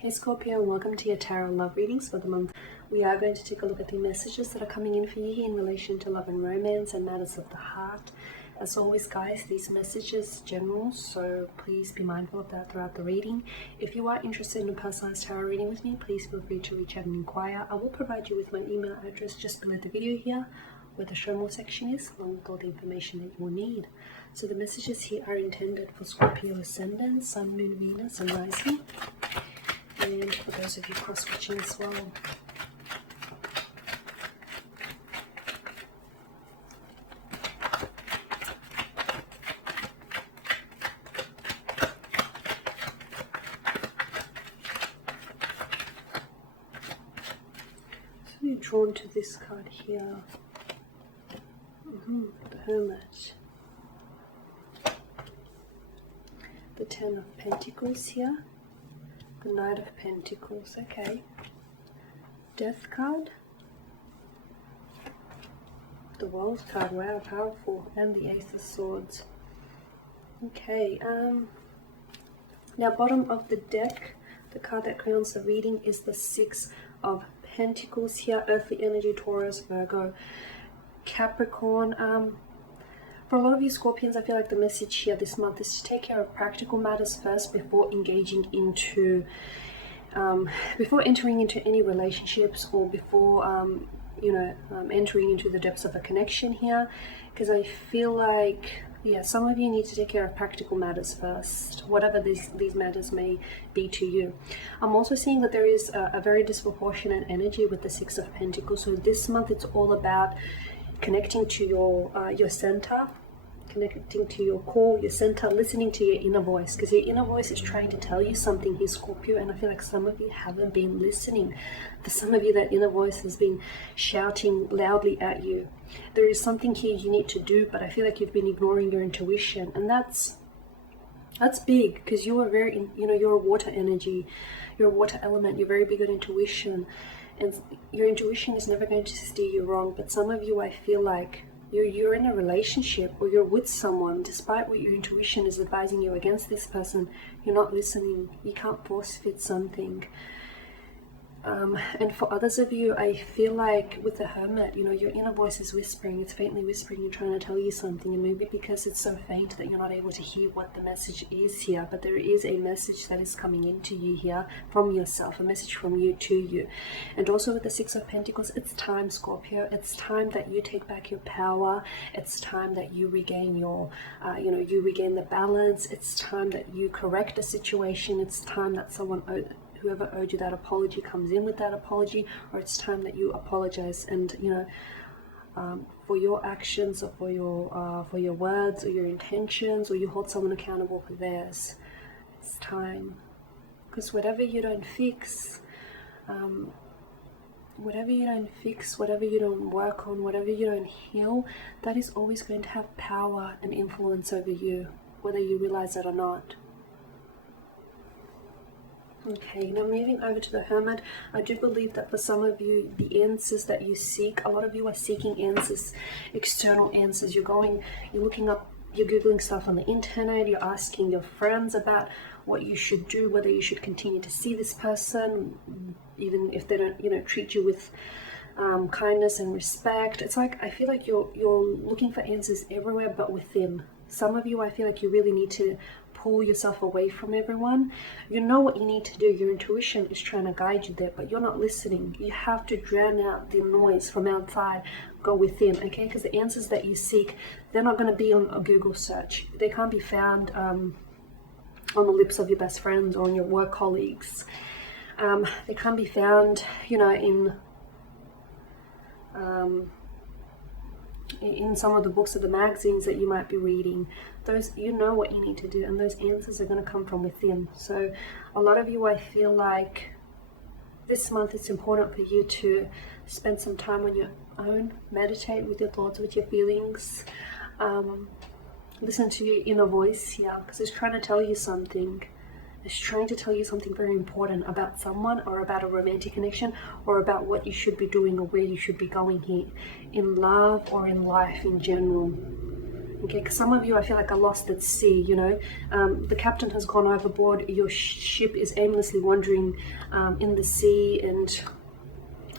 Hey Scorpio, and welcome to your tarot love readings for the month. We are going to take a look at the messages that are coming in for you in relation to love and romance and matters of the heart. As always, guys, these messages general, so please be mindful of that throughout the reading. If you are interested in a personalized tarot reading with me, please feel free to reach out and inquire. I will provide you with my email address just below the video here, where the show more section is, along with all the information that you will need. So the messages here are intended for Scorpio ascendant, Sun, Moon, Venus, and Rising. And for those of you cross-watching as well. So you're drawn to this card here. The Hermit. The Ten of Pentacles here. The Knight of Pentacles, okay. Death card. The World card, wow, powerful. And the Ace of Swords. Okay, now bottom of the deck, the card that crowns the reading is the Six of Pentacles here. Earthly energy, Taurus, Virgo, Capricorn. For a lot of you Scorpions, I feel like the message here this month is to take care of practical matters first before engaging into, before entering into any relationships, or before, entering into the depths of a connection here. Because I feel like, yeah, some of you need to take care of practical matters first, whatever these matters may be to you. I'm also seeing that there is a very disproportionate energy with the Six of Pentacles. So this month it's all about connecting to your center, connecting to your core, your center, listening to your inner voice, because your inner voice is trying to tell you something here, Scorpio, and I feel like some of you haven't been listening. For some of you, that inner voice has been shouting loudly at you. There is something here you need to do, but I feel like you've been ignoring your intuition, and that's big, because you are very, you're a water energy, you're a water element, you're very big on intuition. And your intuition is never going to steer you wrong. But some of you, I feel like you're in a relationship or you're with someone, despite what your intuition is advising you against this person, you're not listening. You can't force fit something. And for others of you, I feel like with the Hermit, your inner voice is whispering, it's faintly whispering, you're trying to tell you something, and maybe because it's so faint that you're not able to hear what the message is here, but there is a message that is coming into you here from yourself, a message from you to you. And also with the Six of Pentacles, it's time, Scorpio, it's time that you take back your power, it's time that you regain your, you regain the balance, it's time that you correct a situation, it's time that whoever owed you that apology comes in with that apology, or it's time that you apologize and for your actions, or for your words, or your intentions, or you hold someone accountable for theirs. It's time, because whatever you don't fix, whatever you don't work on, whatever you don't heal, that is always going to have power and influence over you, whether you realize it or not. Okay, now moving over to the Hermit, I do believe that for some of you, the answers that you seek, a lot of you are seeking answers, external answers. You're looking up, you're Googling stuff on the internet, you're asking your friends about what you should do, whether you should continue to see this person, even if they don't, treat you with kindness and respect. It's like, I feel like you're looking for answers everywhere but within. Some of you, I feel like you really need to pull yourself away from everyone. You know what you need to do. Your intuition is trying to guide you there, but you're not listening. You have to drown out the noise from outside, go within, okay? Because the answers that you seek, they're not going to be on a Google search. They can't be found on the lips of your best friends or on your work colleagues. They can't be found, in some of the books or the magazines that you might be reading. Those, you know what you need to do, and those answers are going to come from within. So a lot of you, I feel like this month it's important for you to spend some time on your own, meditate with your thoughts, with your feelings, listen to your inner voice here, because it's trying to tell you something. It's trying to tell you something very important about someone, or about a romantic connection, or about what you should be doing, or where you should be going here in love or in life in general. Okay, because some of you, I feel like, are lost at sea, you know. The captain has gone overboard, your ship is aimlessly wandering in the sea, and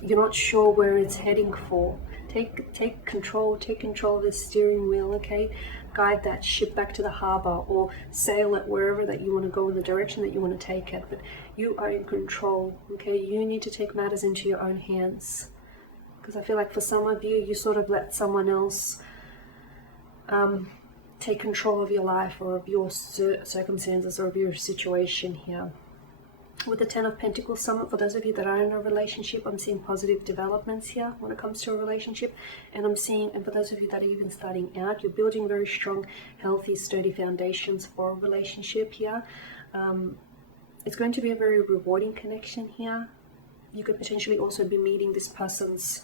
you're not sure where it's heading for. Take control of the steering wheel, okay? Guide that ship back to the harbor, or sail it wherever that you want to go, in the direction that you want to take it. But you are in control, okay? You need to take matters into your own hands. Because I feel like for some of you, you sort of let someone else take control of your life, or of your circumstances, or of your situation here. With the Ten of Pentacles Summit, for those of you that are in a relationship, I'm seeing positive developments here when it comes to a relationship. And I'm seeing, and for those of you that are even starting out, you're building very strong, healthy, sturdy foundations for a relationship here. It's going to be a very rewarding connection here. You could potentially also be meeting this person's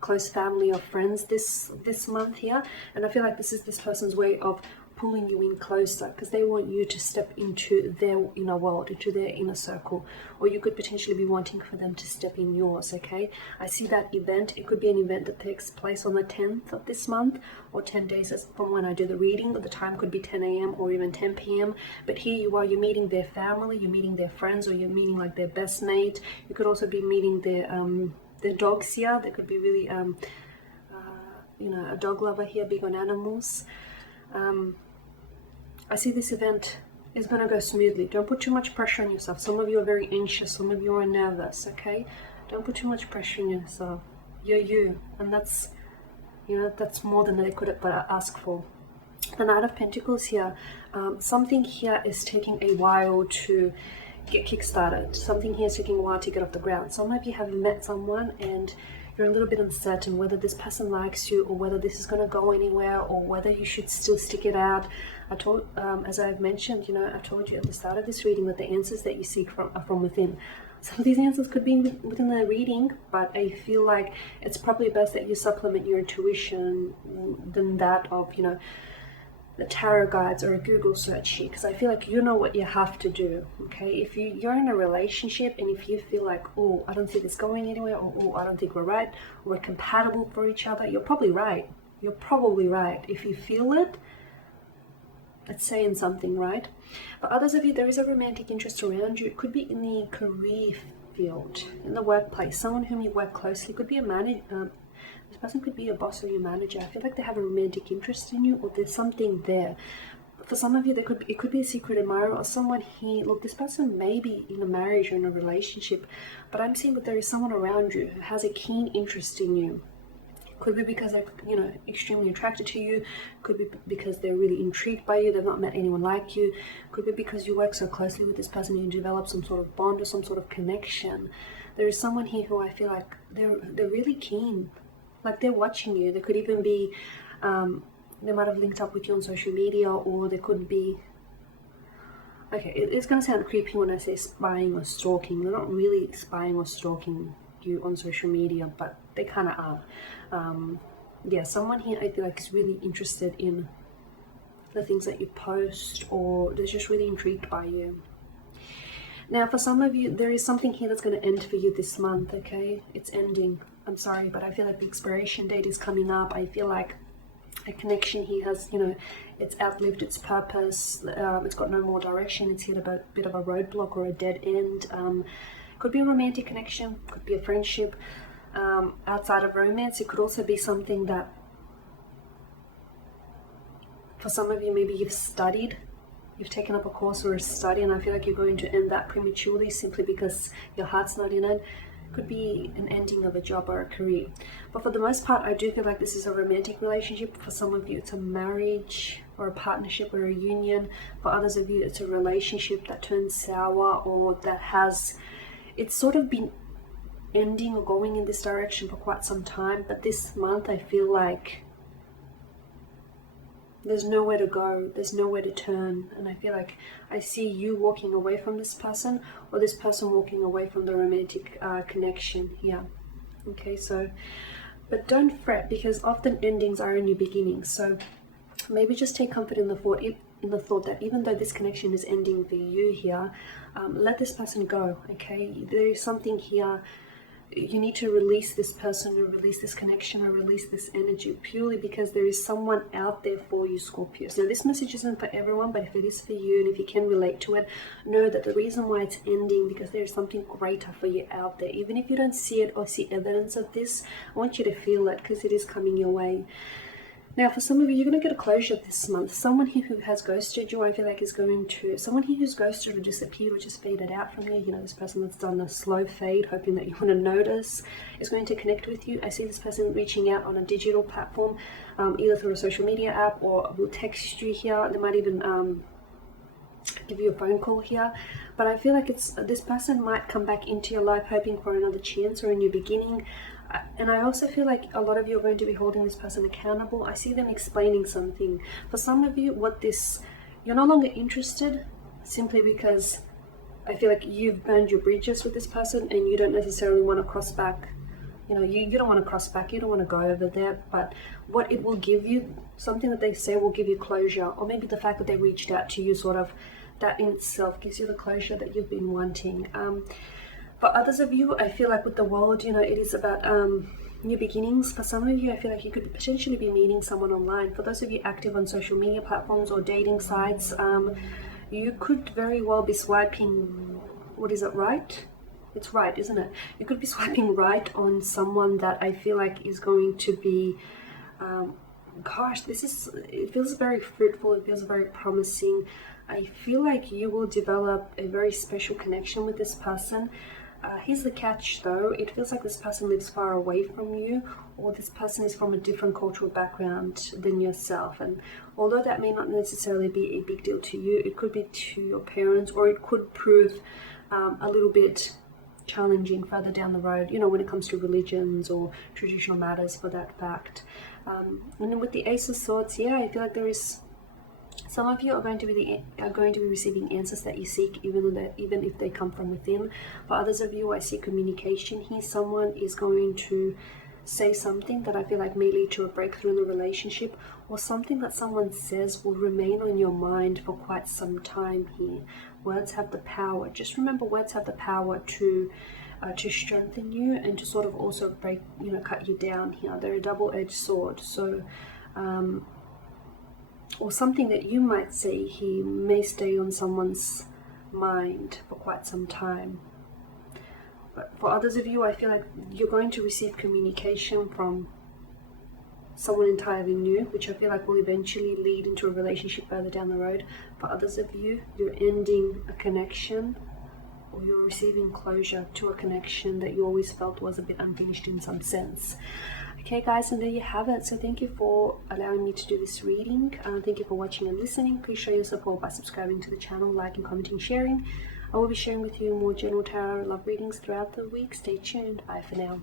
close family or friends this month here, and I feel like this is this person's way of pulling you in closer, because they want you to step into their inner world, into their inner circle, or you could potentially be wanting for them to step in yours, okay? I see that event. It could be an event that takes place on the 10th of this month, or 10 days from when I do the reading. The time could be 10 a.m. or even 10 p.m. But here you are, you're meeting their family, you're meeting their friends, or you're meeting like their best mate. You could also be meeting their dogs here. They could be really, you know, a dog lover here, big on animals. I see this event is going to go smoothly. Don't put too much pressure on yourself. Some of you are very anxious. Some of you are nervous, okay? Don't put too much pressure on yourself. You're you. And that's, you know, that's more than they could ask for. The Knight of Pentacles here. Something here is taking a while to get kick-started. Something here is taking a while to get off the ground. Some of you have met someone and you're a little bit uncertain whether this person likes you, or whether this is going to go anywhere, or whether you should still stick it out. I told, as I've mentioned, you know, I told you at the start of this reading that the answers that you seek are from within. Some of these answers could be within the reading, but I feel like it's probably best that you supplement your intuition than that of, you know, the tarot guides or a Google search here, because I feel like you know what you have to do, okay? If you're in a relationship and if you feel like, oh, I don't see this going anywhere, or oh, I don't think we're right, or we're compatible for each other, you're probably right. You're probably right. If you feel it, it's saying something, right? For others of you, there is a romantic interest around you. It could be in the career field, in the workplace, someone whom you work closely. Could be a manager. This person could be a boss or your manager. I feel like they have a romantic interest in you, or there's something there. For some of you, it could be a secret admirer, or someone here. Look, this person may be in a marriage or in a relationship, but I'm seeing that there is someone around you who has a keen interest in you. Could be because they're, you know, extremely attracted to you. Could be because they're really intrigued by you. They've not met anyone like you. Could be because you work so closely with this person, you develop some sort of bond or some sort of connection. There is someone here who I feel like they're really keen. Like they're watching you. There could even be, they might have linked up with you on social media, or there could be, okay, it's going to sound creepy when I say spying or stalking. They're not really spying or stalking you on social media, but they kind of are. Yeah, someone here I feel like is really interested in the things that you post, or they're just really intrigued by you. Now, for some of you, there is something here that's going to end for you this month, okay? It's ending. I'm sorry, but I feel like the expiration date is coming up. I feel like a connection here has, you know, it's outlived its purpose. It's got no more direction. It's hit a bit of a roadblock or a dead end. Could be a romantic connection. Could be a friendship. Outside of romance, it could also be something that, for some of you, maybe you've studied. You've taken up a course or a study, and I feel like you're going to end that prematurely simply because your heart's not in it. Could be an ending of a job or a career. But for the most part, I do feel like this is a romantic relationship. For some of you, it's a marriage or a partnership or a union. For others of you, it's a relationship that turns sour, or that has, it's sort of been ending or going in this direction for quite some time. But this month, I feel like there's nowhere to go, there's nowhere to turn, and I feel like I see you walking away from this person, or this person walking away from the romantic connection here. Okay, so, but don't fret, because often endings are a new beginning. So maybe just take comfort in the thought that even though this connection is ending for you here, let this person go. Okay, there is something here you need to release this person, or release this connection, or release this energy, purely because there is someone out there for you, Scorpios. Now, this message isn't for everyone, but if it is for you, and if you can relate to it, know that the reason why it's ending, because there is something greater for you out there. Even if you don't see it or see evidence of this, I want you to feel it, because it is coming your way. Now, for some of you, you're going to get a closure this month. Someone here who has ghosted you, I feel like is going to... Someone here who's ghosted or disappeared or just faded out from you, you know, this person that's done a slow fade, hoping that you want to notice, is going to connect with you. I see this person reaching out on a digital platform, either through a social media app, or will text you here. They might even give you a phone call here. But I feel like this person might come back into your life hoping for another chance or a new beginning. And I also feel like a lot of you are going to be holding this person accountable. I see them explaining something. For some of you, you're no longer interested, simply because I feel like you've burned your bridges with this person and you don't necessarily want to cross back. You know, you don't want to cross back, you don't want to go over there, but what it will give you, something that they say will give you closure, or maybe the fact that they reached out to you, sort of, that in itself gives you the closure that you've been wanting. For others of you, I feel like with the world, you know, it is about new beginnings. For some of you, I feel like you could potentially be meeting someone online. For those of you active on social media platforms or dating sites, you could very well be swiping, what is it, right? It's right, isn't it? You could be swiping right on someone that I feel like is going to be, gosh, it feels very fruitful, it feels very promising. I feel like you will develop a very special connection with this person. Here's the catch though, it feels like this person lives far away from you, or this person is from a different cultural background than yourself. And although that may not necessarily be a big deal to you, it could be to your parents, or it could prove a little bit challenging further down the road, you know, when it comes to religions or traditional matters for that fact. And then with the Ace of Swords, yeah, I feel like there is... Some of you are going to be receiving answers that you seek, even if they come from within. For others of you, I see communication here. Someone is going to say something that I feel like may lead to a breakthrough in the relationship, or something that someone says will remain on your mind for quite some time here. Words have the power. Just remember, words have the power to strengthen you, and to sort of also cut you down here. They're a double-edged sword. So, or something that you might say he may stay on someone's mind for quite some time. But for others of you, I feel like you're going to receive communication from someone entirely new, which I feel like will eventually lead into a relationship further down the road. For others of you, you're ending a connection, or you're receiving closure to a connection that you always felt was a bit unfinished in some sense. Okay guys, and there you have it. So thank you for allowing me to do this reading. Thank you for watching and listening. Please show your support by subscribing to the channel, liking, commenting, sharing. I will be sharing with you more general tarot love readings throughout the week. Stay tuned. Bye for now.